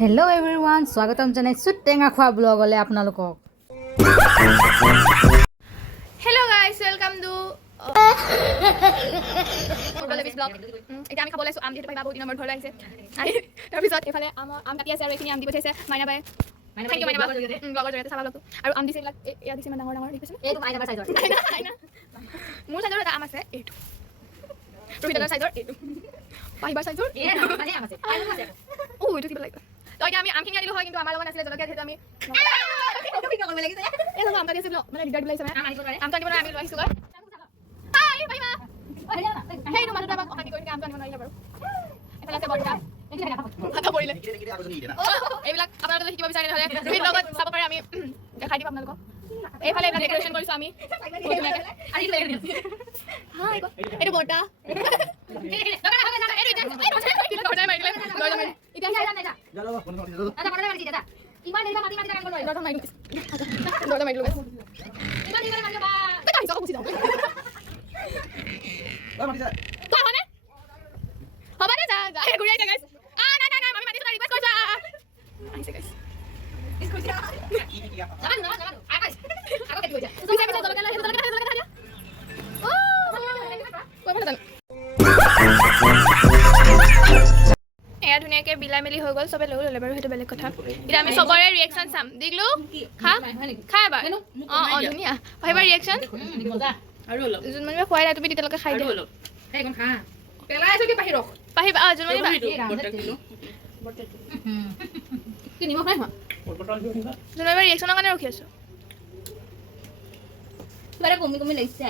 Hello everyone स्वागतम जनाइছোঁ টেঙা খোৱা ব্লগলৈ আপোনালোকক। Hello guys welcome to blog. এতিয়া আমি খাব লৈছোঁ আম, যিহেতু ভাইবা বহুত দিনৰ মূৰত ঘৰলৈ আহিছে। তাৰপিছত এইফালে আম কাটি আছে আৰু এইখিনি আম দি পঠিয়াইছে মাইনা বাই। থেংক ইউ মাইনা বাই, ব্লগৰ জৰিয়তে চাবা ব্লগটো। আৰু আম দিছে এইবিলাক, এয়া দিছে ইমান ডাঙৰ ডাঙৰ দেখিছেনে? এইটো মাইনা বাৰ সাইজৰ। মোৰ সাইজৰ এটা আম আছে, এইটো ৰোহিতৰ সাইজৰ, এইটো পাহিবাৰ সাইজৰ, এইটো কিবা লাগিব। তো এতিয়া আমি আমখিনি আনিলোঁ হয়, কিন্তু আমাৰ লগত নাছিলে জলকীয়া, যিহেতু আমি আম কাটি আছিলোঁ মানে দিগদাৰ দিলাইছে মানে আমটো আনিব আমি লৈ আহিছোঁ গৈ। সেইটো মানুহটো আমাক অশান্তি কৰি আমটো আনিব নোৱাৰিলে বাৰু। এইফালে আছে বৰটা মাথা পৰিলে। এইবিলাক আপোনালোকে শিকিব বিচাৰে নহ'লে ৰোহিত লগত চাব পাৰে, আমি দেখাই দিম আপোনালোকক। এইফালে এইবিলাক ডেকৰেশ্যন কৰিছোঁ আমি। এইটো বৰটা এয়া ধুনীয়াকৈ বিলাই মেলি হৈ গ'ল, চবে লৈ ল'লে বাৰু, সেইটো বেলেগ কথা। এতিয়া আমি চবৰে ৰিয়েকশ্যন চাম। দিগলো খা খা এবাৰ। অঁ অঁ ধুনীয়া ভাইবাৰ ৰিয়েকশ্যন। জোনমণি খুৱাই নাই, তুমি তেতিয়ালৈকে খাই দিয়া। পাহিবা অঁ জোনমণি বা জোনমণি ৰিয়েকশ্যনৰ কাৰণে ৰখি আছোঁ। কমি কমি লাগিছে।